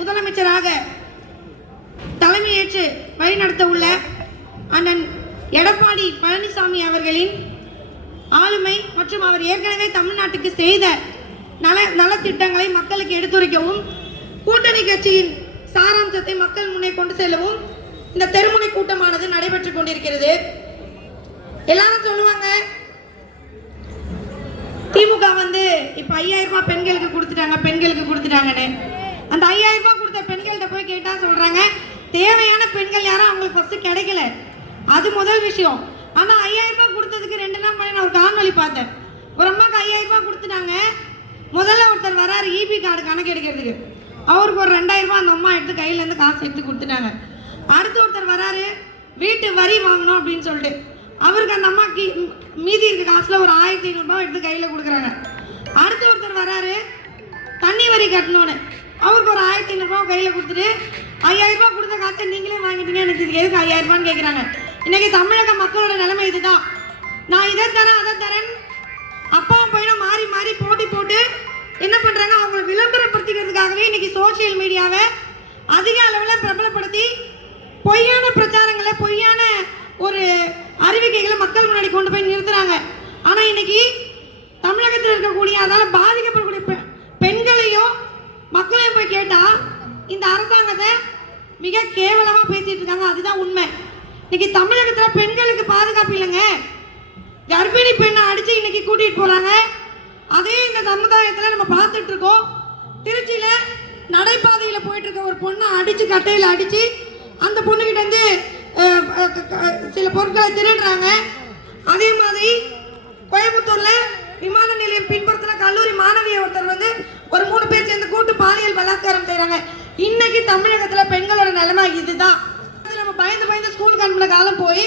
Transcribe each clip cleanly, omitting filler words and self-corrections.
முதலமைச்சராக தலைமையேற்று வழிநடத்த உள்ள அண்ணன் எடப்பாடி பழனிசாமி அவர்களின் ஆளுமை மற்றும் அவர் ஏற்கனவே தமிழ்நாட்டுக்கு செய்த நலத்திட்டங்களை மக்களுக்கு எடுத்துரைக்கவும் கூட்டணி கட்சியின் சாராம்சத்தை மக்கள் முன்னே கொண்டு செல்லவும் இந்த தெருமுனை கூட்டமானது நடைபெற்றுக் கொண்டிருக்கிறது. எல்லாரும் சொல்லுவாங்க திமுக வந்து இப்ப 5000 ரூபாய் பெண்களுக்கு கொடுத்துட்டாங்கன்னு. அந்த 5000 ரூபாய் கொடுத்த பெண்கள்கிட்ட போய் கேட்டா சொல்றாங்க தேவையான பெண்கள் யாரும் அவங்களுக்கு ஃபர்ஸ்ட் கிடைக்கல. அது முதல் விஷயம். ஆனா 5000 ரூபாய் கொடுத்ததுக்கு 2 நாள் முன்னாடி நான் ஒரு காணொலி பார்த்தேன். ஒரு அம்மாக்கு 5000 ரூபாய் கொடுத்துட்டாங்க. முதல்ல ஒருத்தர் வராரு இபி கார்டு கணக்கு எடுக்கிறதுக்கு. அவருக்கு ஒரு 2000 ரூபாய் அந்த அம்மா எடுத்து கையில இருந்து காசு எடுத்து கொடுத்துட்டாங்க. அடுத்து ஒருத்தர் வராரு வீட்டு வரி வாங்கணும் அப்படின்னு சொல்லிட்டு அவருக்கு அந்த அம்மாக்கு மீதி இருக்க காசுல ஒரு 1500 ரூபாய் எடுத்து கையில கொடுக்குறாங்க. அடுத்து ஒருத்தர் வராரு தண்ணி வரி கட்டணும்னு அவருக்கு ஒரு 1500 ரூபாய் கையில கொடுத்துட்டு 5000 ரூபாய் கொடுத்த காசை நீங்களே வாங்கிட்டீங்க எனக்கு இதுக்கு எதுக்கு 5000 ரூபான்னு கேட்குறாங்க. இன்னைக்கு தமிழக மக்களோட நிலைமை இதுதான். நான் இதை தரேன் அதை தரேன் அப்பாவும் பையனும் மாறி மாறி போட்டி போட்டு என்ன பண்றாங்க அவங்களை விளம்பரப்படுத்திக்கிறதுக்காகவே இன்னைக்கு சோசியல் மீடியாவை அதிக அளவில் பிரபலப்படுத்தி பொய்யான பிரச்சாரங்களை பொய்யான ஒரு அறிவிக்கைகளை மக்கள் முன்னாடி கொண்டு போய் நிறுத்துறாங்க. ஆனா இன்னைக்கு தமிழகத்தில் இருக்கக்கூடிய அதால பாதிக்கப்படக்கூடிய பெண்களையும் மக்களையும் போய் கேட்டா இந்த அரசாங்கத்தை மிக கேவலமா பேசிட்டு இருக்காங்க. அதுதான் உண்மை. இன்னைக்கு தமிழகத்துல பெண்களுக்கு பாதுகாப்பு இல்லைங்க. கர்ப்பிணி பெண்ணை அடிச்சு இன்னைக்கு கூட்டிட்டு போறாங்க. அதே இந்த சமுதாயத்துல நம்ம பார்த்துட்டு இருக்கோம். திருச்சியில நடைபாதையில போயிட்டு இருக்க ஒரு பொண்ணை அடிச்சு கட்டையில அடிச்சு அந்த பொண்ணுகிட்ட இருந்து சில பொருட்களை திருடுறாங்க. அதே மாதிரி கோயம்புத்தூர்ல விமான நிலையம் பின்புறத்துல கல்லூரி மாணவிய ஒருத்தர் வந்து ஒரு 3 பேர் சேர்ந்து கூட்டு பாலியல் பலாத்காரம் செய்யறாங்க. இன்னைக்கு தமிழகத்துல பெண்களோட நிலைமை இதுதான். நம்ம பயந்து ஸ்கூலுக்கு அனுப்பின காலம் போய்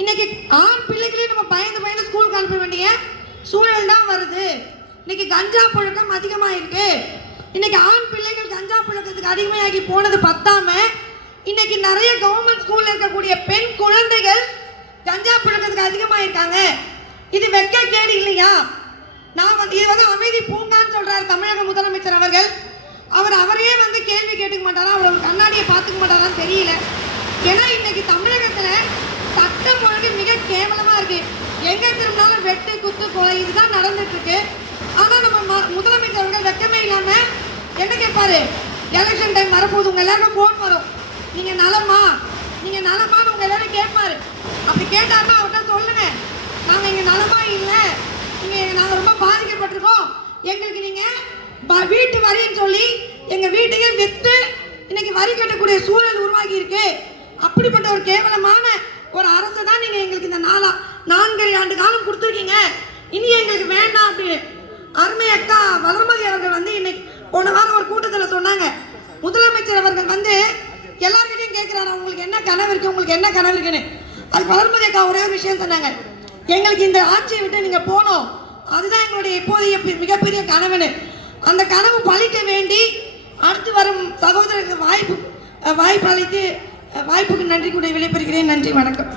இன்னைக்கு ஆண் பிள்ளைகளையும் நம்ம பயந்து ஸ்கூலுக்கு அனுப்ப வேண்டிய சூழல் தான் வருது. இன்னைக்கு கஞ்சா புழக்கம் அதிகமாக இருக்கு. இன்னைக்கு ஆண் பிள்ளைகள் கஞ்சா புழக்கத்துக்கு அடிமையாகி போனது பத்தாம இன்னைக்கு நிறைய கவர்மெண்ட் ஸ்கூல்ல இருக்கக்கூடிய பெண் குழந்தைகள் கஞ்சா புழக்கத்துக்கு அதிகமாக இருக்காங்க. இது வெக்க கேடு இல்லையா? நான் வந்து இது வந்து அமைதி பூங்கான்னு சொல்றாரு தமிழக முதலமைச்சர் அவர்கள். அவரையே வந்து கேள்வி கேட்டுக்க மாட்டாரா, அவர் கண்ணாடியை பார்த்துக்க மாட்டாரான்னு தெரியல. ஏன்னா இன்னைக்கு தமிழகத்துல சட்டம் ஒழுங்கு மிக கேவலமா இருக்கு. எங்க திரும்பினாலும் வெட்டு குத்து கொலை இதுதான் நடந்துட்டு இருக்கு. ஆனா நம்ம முதலமைச்சர் அவர்கள் வெக்கமே இல்லாம என்ன கேட்பாரு, எலெக்ஷன் டைம் வரப்போகுது உங்க எல்லாருக்கும் போன் வரும், நீங்க நலமான்னு உங்க எல்லாரும் கேட்பாரு. அப்படி கேட்டாருன்னா அவர்கிட்ட சொல்லுங்க நாங்க இங்க நலமா இல்லை, நாங்க ரொம்ப பாதிக்கப்பட்டிருக்கோம், எங்களுக்கு நீங்க வீட்டு வரின்னு சொல்லி எங்க வீட்டையே வித்து இன்னைக்கு வரி கட்டக்கூடிய சூழல் உருவாகி இருக்கு. அப்படிப்பட்ட ஒரு கேவலமான ஒரு அரசை தான் நீங்க எங்களுக்கு இந்த 4.5 ஆண்டு காலம் கொடுத்துருக்கீங்க, இனி எங்களுக்கு வேண்டாம் அப்படின்னு அருமை அக்கா வளர்மதி அவர்கள் வந்து இன்னைக்கு போன வாரம் ஒரு கூட்டத்தில் சொன்னாங்க. முதலமைச்சர் அவர்கள் வந்து எல்லார்கிட்டையும் கேட்கிறாரு உங்களுக்கு என்ன கனவு இருக்கு, உங்களுக்கு என்ன கனவு இருக்குன்னு. அது வளர்மதி அக்கா ஒரே ஒரு விஷயம் சொன்னாங்க, எங்களுக்கு இந்த ஆட்சியை விட்டு நீங்க போனோம், அதுதான் எங்களுடைய இப்போதைய மிகப்பெரிய கனவுன்னு. அந்த கனவு பழிக்க வேண்டி அடுத்து வரும் சகோதரருக்கு வாய்ப்பு அளித்து வாய்ப்புக்கு நன்றி கூட விடைபெறுகிறேன். நன்றி, வணக்கம்.